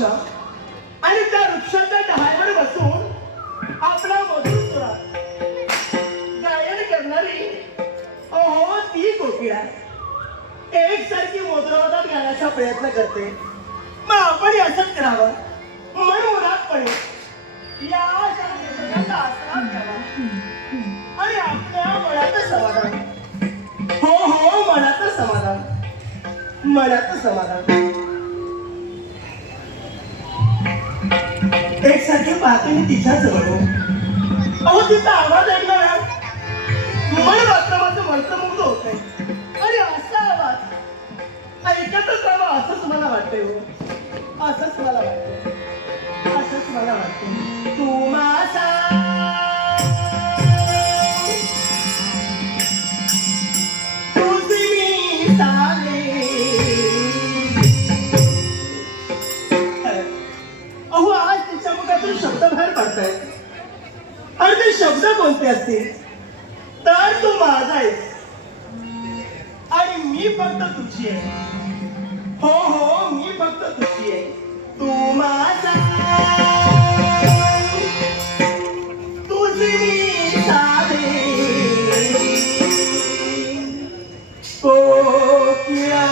वृक्ष आणि त्या वृक्षाच्या डहाळ्यावर बसून आपला मधुर सुरात गायन करणारी ओहो ती कोकिळा एकसारखी मोदरावदार गाण्याचा प्रयत्न करते. मग आपण असंच करावं मनमुरादपणे या आसरा घ्यावा आणि आपल्या मनाचं समाधान हो हो मनाचं समाधान एकसारखे पाहते मी तिच्या जवळ. अहो तिचा आवाज ऐकला मन मात्र माझं मंत्रमुग्ध होतंय आणि असा आवाज ऐकतच राहावा असंच मला वाटतंय हो. असंच मला वाटतं तू माझा शब्द बाहेर पडतायत आणि ते शब्द कोणते असतील तर तू माझा आहेस आणि मी फक्त तुझी आहे. हो हो मी फक्त तुझी आहे. तू माझा तुझी मी साधे कोकिळा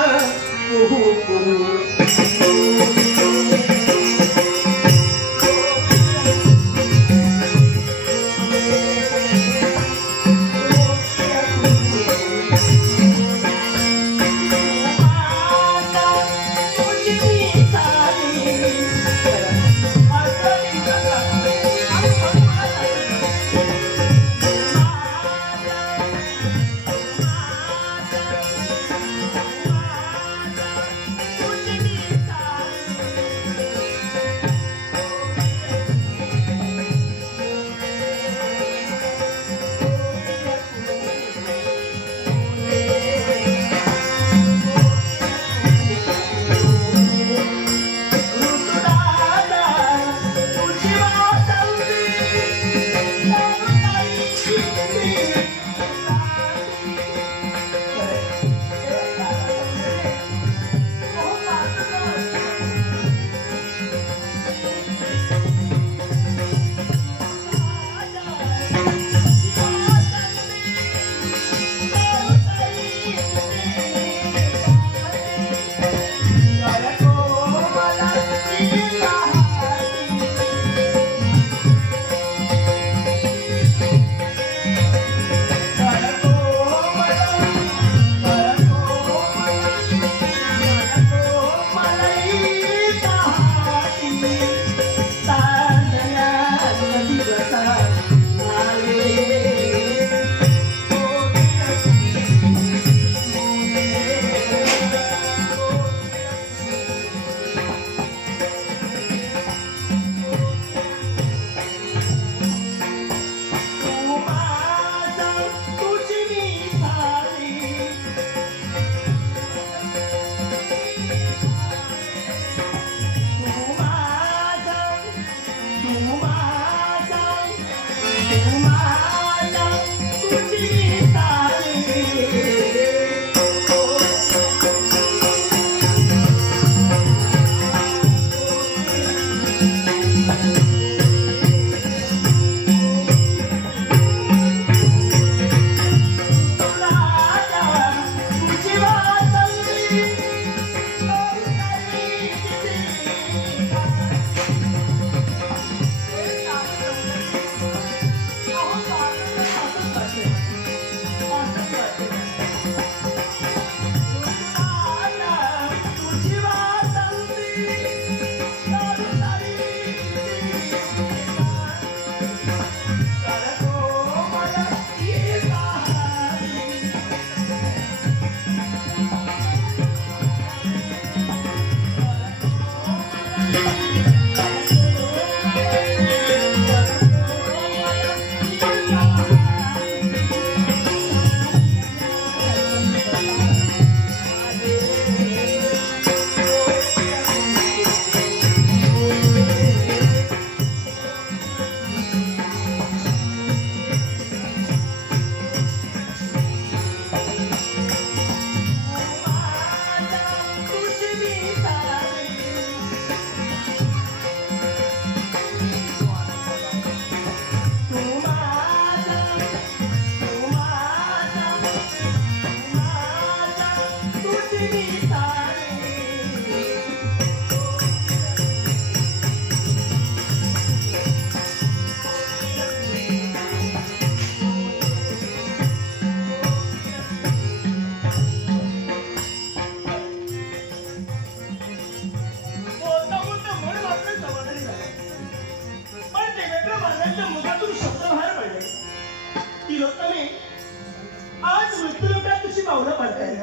पावलं पडतायत.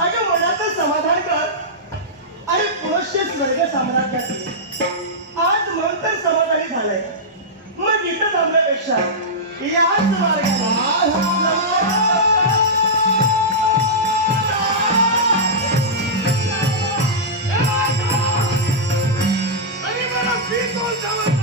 अगं मनाचं समाधान कर आणि पुनश्च स्वर्ग साम्राज्यात ये. आज मन तर समाधानी झालंय, मग इथं थांबण्यापेक्षा याच आणि मला 20 वर्षावर